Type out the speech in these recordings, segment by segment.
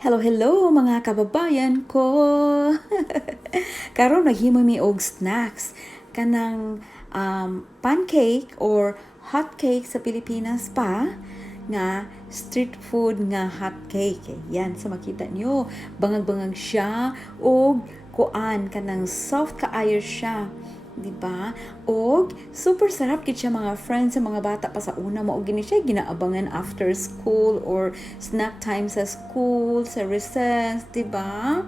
Hello, hello mga kababayan ko. Karon naghimo mi og snacks kanang pancake or hot cake sa Pilipinas pa nga street food nga hot cake. Yan sa makita nyo, bangag-bangag siya og kuan kanang soft kaayo siya. Diba? Og super sarap gid siya mga friends sa mga bata pa sa una mo og gini siya ginaabangan after school or snack time sa school, sa recess, diba?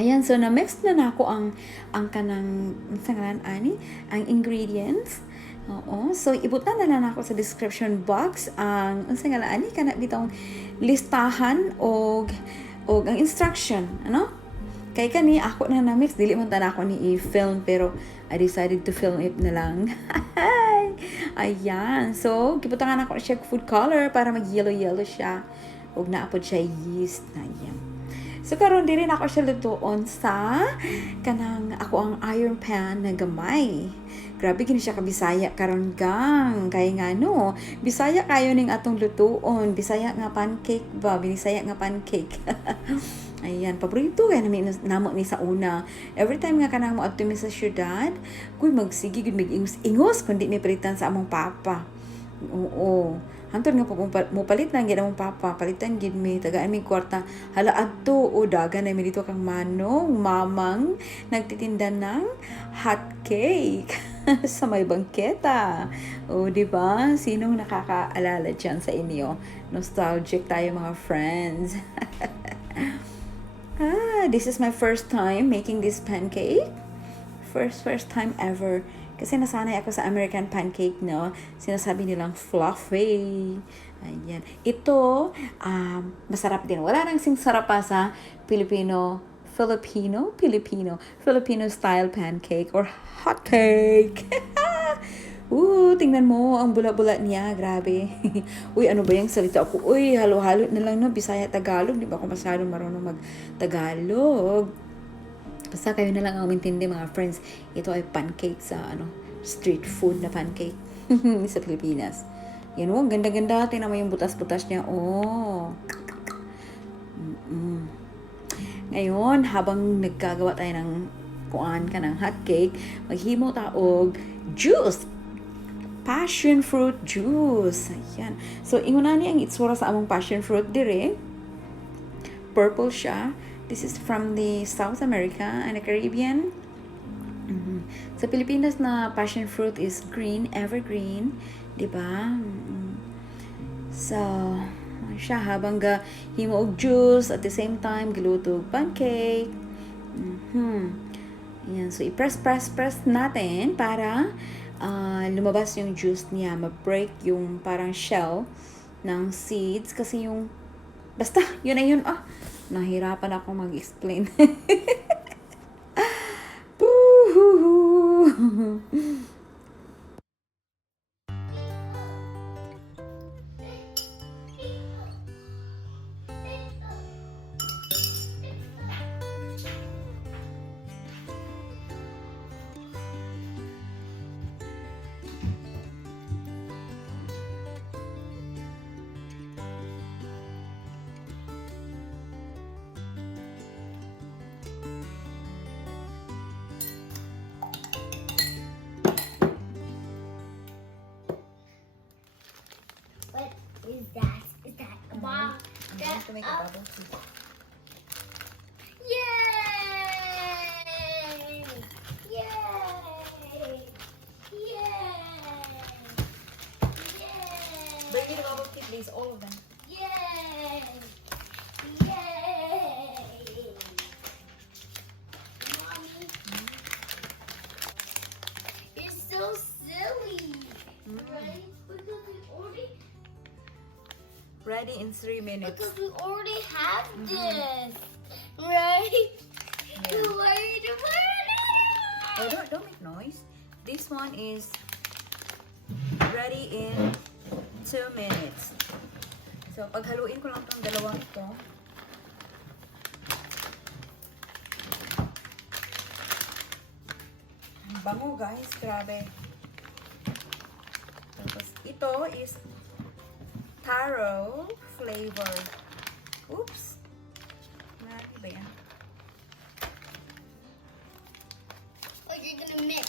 Ayan, so na-mix na nako ang kanang sangalan ani, ang ingredients. Oo, so ibutan na lang ako sa description box ang sangalan ani kana bitong listahan og ang instruction, ano? Kay kani ako na na-mix, dili man ta ako ni i-film pero I decided to film it na lang. Ayan, so gibutangan ako siya food color para mag-yellow siya. Ug naapod siya yeast na yan. So karon diri na ako siya lutuon sa kanang ako ang iron pan na gamay. Grabe gini siya ka Bisaya karon gang. Kay nga no, Bisaya kayo ning atong lutuon, Bisaya nga pancake ba, Bisaya nga pancake. Ayan, paborito kaya namin namo ni sa una. Every time nga kanang mo adto mi sa syudad, kuy magsigi gud mig ingos kundi mi palitan sa among papa. Oo. Hantod nga mo palit lang gid among papa, palitan gid mi tagaan mi kwarta. Hala adto o dagan na mi dito kang manong, mamang nagtitinda ng hot cake sa may bangketa. O di ba? Sinong nakakaalala diyan sa inyo? Nostalgic tayo mga friends. This is my first time making this pancake. First time ever. Kasi nasanay ako sa American pancake, no? Sinasabi nilang fluffy. Ayan. Ito, masarap din. Wala nang sing sarap pa sa Filipino style pancake or hot cake. Tingnan mo, ang bula-bula niya, grabe. Uy, ano ba yung salita ako? Uy, halo-halo na lang, no? Bisaya, Tagalog. Di ba ako masyadong marunong mag-Tagalog? Basta kayo na lang ang intindi, mga friends. Ito ay pancake sa, street food na pancake sa Pilipinas. Yan o, ang ganda-ganda. Tingnan mo yung butas-butas niya. Oh. Ngayon, habang nagkagawa tayo ng kuan ka ng hot cake, maghimo taog juice. Passion fruit juice. Ayan. So, ingunani ang itsura sa among passion fruit dire. Purple siya. This is from the South America and the Caribbean. Sa Pilipinas na passion fruit is green, evergreen. Diba? So, siya habang himo og juice at the same time giluto og pancake. Ayan. So, i-press natin para lumabas yung juice niya, ma-break yung parang shell ng seeds kasi yung basta yun na yun. Nahirapan ako mag-explain. Is that a bomb? I'm going to make a bubble tea. Yay! Yay! Yay! Yay! Bring me the bubble tea, please, all of them. Yay! Yay! Mommy, you're so silly, right? Ready in 3 minutes. Because we already have this, right? Yeah. Wait. Oh, don't make noise. This one is ready in 2 minutes. So, paghaluin ko lang itong dalawang ito. Ang bango, guys. Grabe. Tapos, ito is taro flavor. Oops. ba yan? Oh, you're gonna mix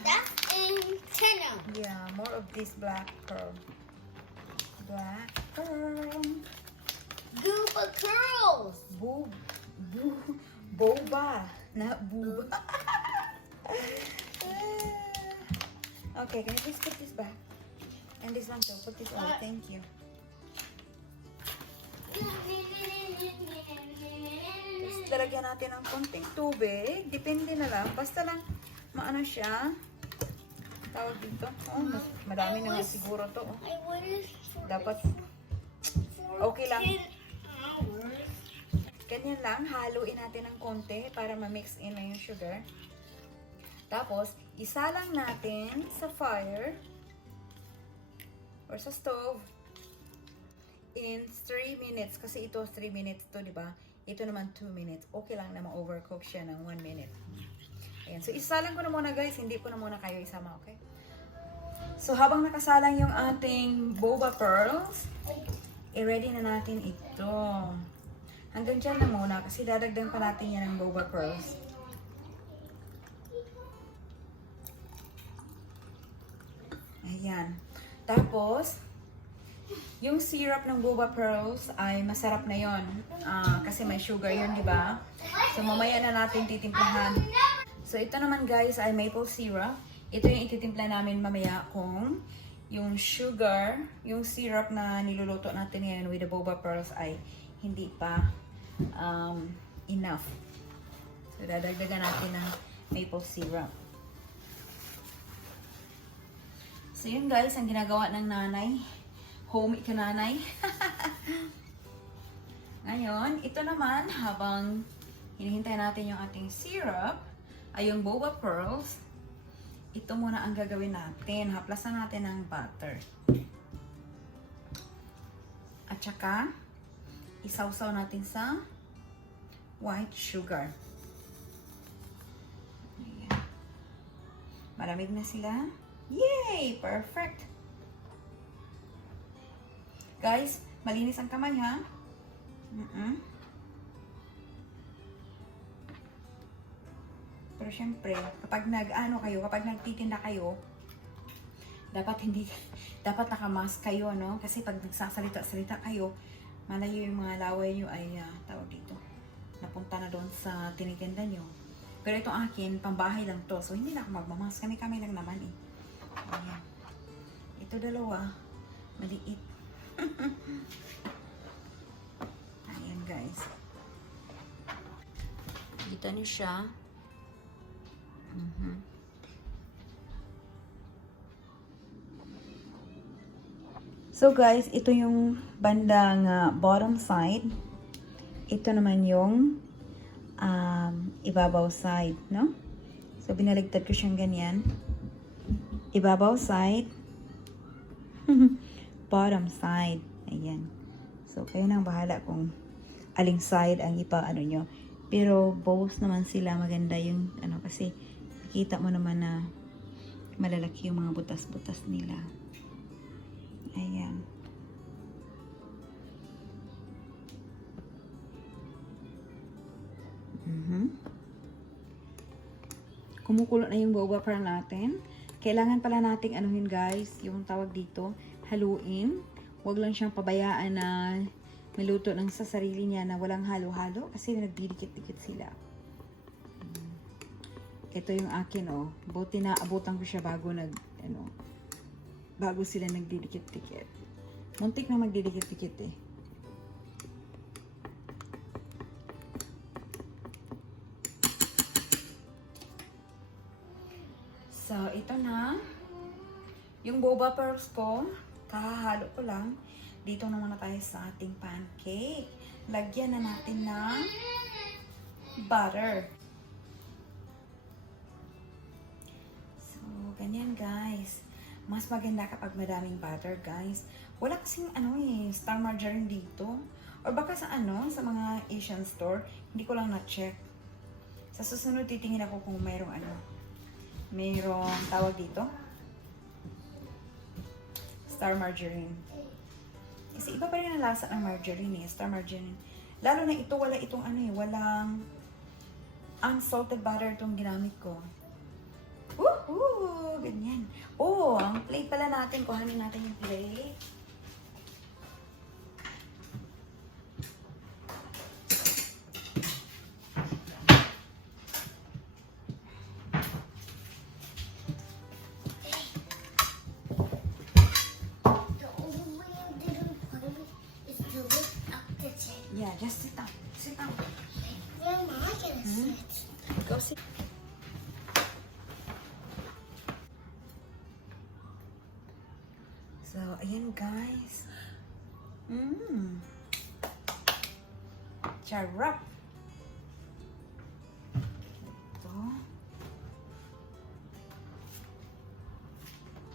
that and henna. Yeah, more of this black pearl. Black pearl. Gooba curls. Boba. Not booba. Okay, can you please put this back? And this one too. Put this on. Thank you. Lalagyan natin ng konting tubig. Depende na lang. Basta lang maano siya. Tawag dito. Oh, madami na nga siguro to. Oh. I waited for Dapat okay lang. 10 hours. Ganyan lang. Haluin natin ng konti para ma-mix in na yung sugar. Tapos, isa lang natin sa fire or sa stove in 3 minutes. Kasi ito 3 minutes to, di ba? Ito naman 2 minutes. Okay lang na ma-overcook siya ng 1 minute. Ayan. So, isalang ko na muna guys. Hindi ko na muna kayo isama, okay? So, habang nakasalang yung ating boba pearls, i-ready na natin ito. Hanggang dyan na muna kasi dadagdag pa natin yan ng boba pearls. Ayan. Tapos, yung syrup ng boba pearls ay masarap na yon. Kasi may sugar yun, di ba? So, mamaya na natin titimplahan. So, ito naman guys ay maple syrup. Ito yung ititimpla namin mamaya kung yung sugar, yung syrup na niluluto natin ngayon with the boba pearls ay hindi pa enough. So, dadagdagan natin ng maple syrup. So, yun guys, ang ginagawa ng nanay. Home ito nanay. Ngayon, ito naman, habang hinihintay natin yung ating syrup, ay yung boba pearls, ito muna ang gagawin natin. Haplasan natin ng butter. At saka, isawsaw natin sa white sugar. Ayan. Malamig na sila. Yay! Perfect! Guys, malinis ang kamay ha. Pero syempre, kapag kapag nagtitinda kayo, dapat nakamask kayo, no? Kasi pag nagsasalita-salita kayo, malayo yung mga laway nyo ay, tawag dito, napunta na doon sa tinitinda nyo. Pero itong akin, pambahay lang to. So, hindi na ako magmamask. Kami lang naman eh. Ayan. Ito dalawa, maliit. Ayan guys. Kita niyo siya. So guys, ito yung bandang bottom side. Ito naman yung ibabaw side, no? So binaligtad ko siyang ganyan. Ibabaw side. Bottom side. Ayan. So kayo nang bahala kung aling side ang ipaano nyo. Pero both naman sila maganda yung kasi nakita mo naman na malalaki yung mga butas-butas nila. Ayan. Kumukulo na yung boba para natin. Kailangan pala nating anuhin guys, yung tawag dito, haluin. Huwag lang siyang pabayaan na maluto ng sa sarili niya na walang halo-halo kasi nagdidikit-dikit sila. Ito yung akin buti na abutan ko siya bago bago sila nagdidikit-dikit. Muntik na magdidikit-dikit eh. So, ito na. Yung boba pearls ko, kahahalo ko lang. Dito na muna tayo sa ating pancake. Lagyan na natin ng butter. So, ganyan guys. Mas maganda kapag madaming butter guys. Wala kasing star margarine dito. Or baka sa sa mga Asian store, hindi ko lang na-check. Sa susunod, titingin ako kung mayroong mayroong tawag dito. Star margarine. Kasi iba pa rin ang lasa ng margarine eh. Star margarine. Lalo na ito, wala itong ano eh, walang unsalted butter itong ginamit ko. Woohoo! Ganyan. Oh, ang plate pala natin. Kuhanin natin yung plate. The only way I didn't put it is to lift up the chair. Yeah, just sit down. Sit down. Where am I gonna sit? Go sit. So, ayan guys. Charap. Ito.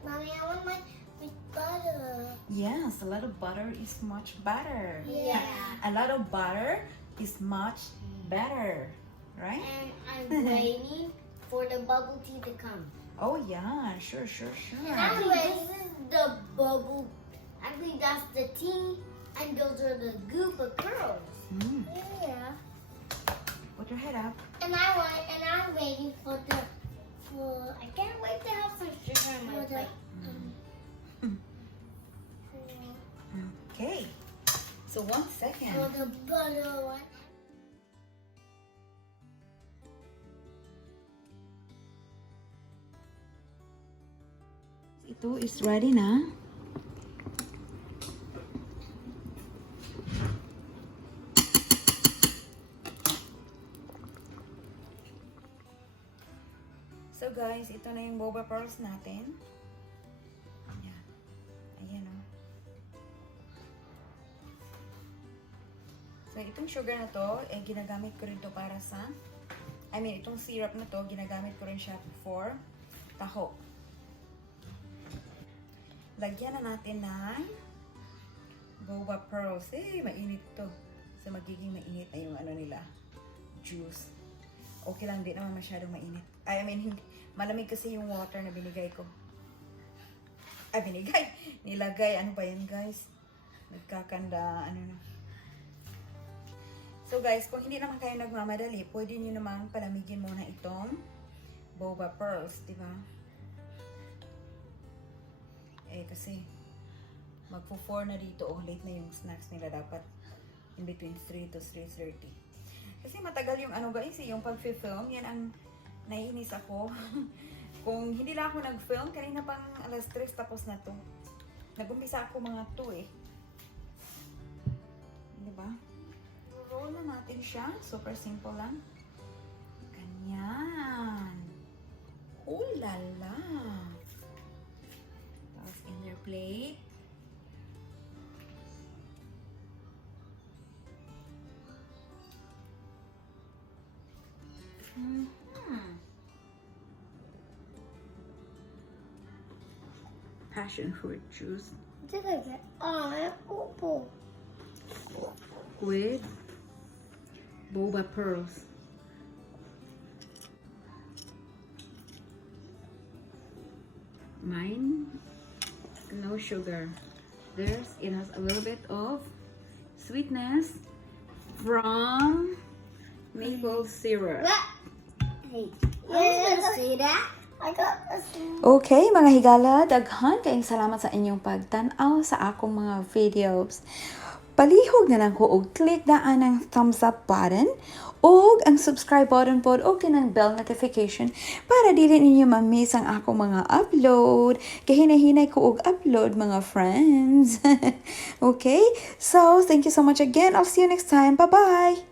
Mommy, I want my with butter. Yes, a lot of butter is much better. Yeah. A lot of butter is much better. Right? And I'm waiting for the bubble tea to come. Oh yeah, sure. Actually, this is the bubble. Actually, that's the tea, and those are the Gooba curls. Yeah. Put your head up. And I'm waiting for I can't wait to have some sugar in my plate. Okay. So 1 second. For the butter one. Ito is ready na. So guys, ito na yung boba pearls natin. Ayan. Ayan o. So itong sugar na to, ginagamit ko rin to para sa, itong syrup na to, ginagamit ko rin siya for taho. Lagyan na natin ng boba pearls. Mainit to. So, magiging mainit na yung nila, juice. Okay lang, di naman masyadong mainit. Hindi. Malamig kasi yung water na binigay ko. Nilagay. Ano ba yan, guys? Nagkakanda, na. So, guys, kung hindi naman kayo nagmamadali, pwede nyo naman palamigin muna itong boba pearls, di ba? Kasi magpo-4 na dito. Late na yung snacks nila. Dapat in between 3 to 3:30. Kasi matagal yung guys, yung pag-film. Yan ang naiinis ako. Kung hindi lang ako nag-film, kanina pang alas 3 tapos na to. Nag-umpisa ako mga 2 Diba? Roll na natin siya. Super simple lang. Ganyan. Oh la la. In your plate. Passion fruit juice Did I get apple? with boba pearls. Mine, no sugar. Theirs, it has a little bit of sweetness from maple syrup. Hey, I was gonna say that. I got a Okay, mga higala, daghan kayong salamat sa inyong pagtanaw sa akong mga videos. Palihog na lang ko og click daan ang thumbs up button og ang subscribe button pod og kinang bell notification para dili ninyo ma-miss ang akong mga upload. Kay hinahinay ko og upload, mga friends. Okay? So, thank you so much again. I'll see you next time. Bye-bye!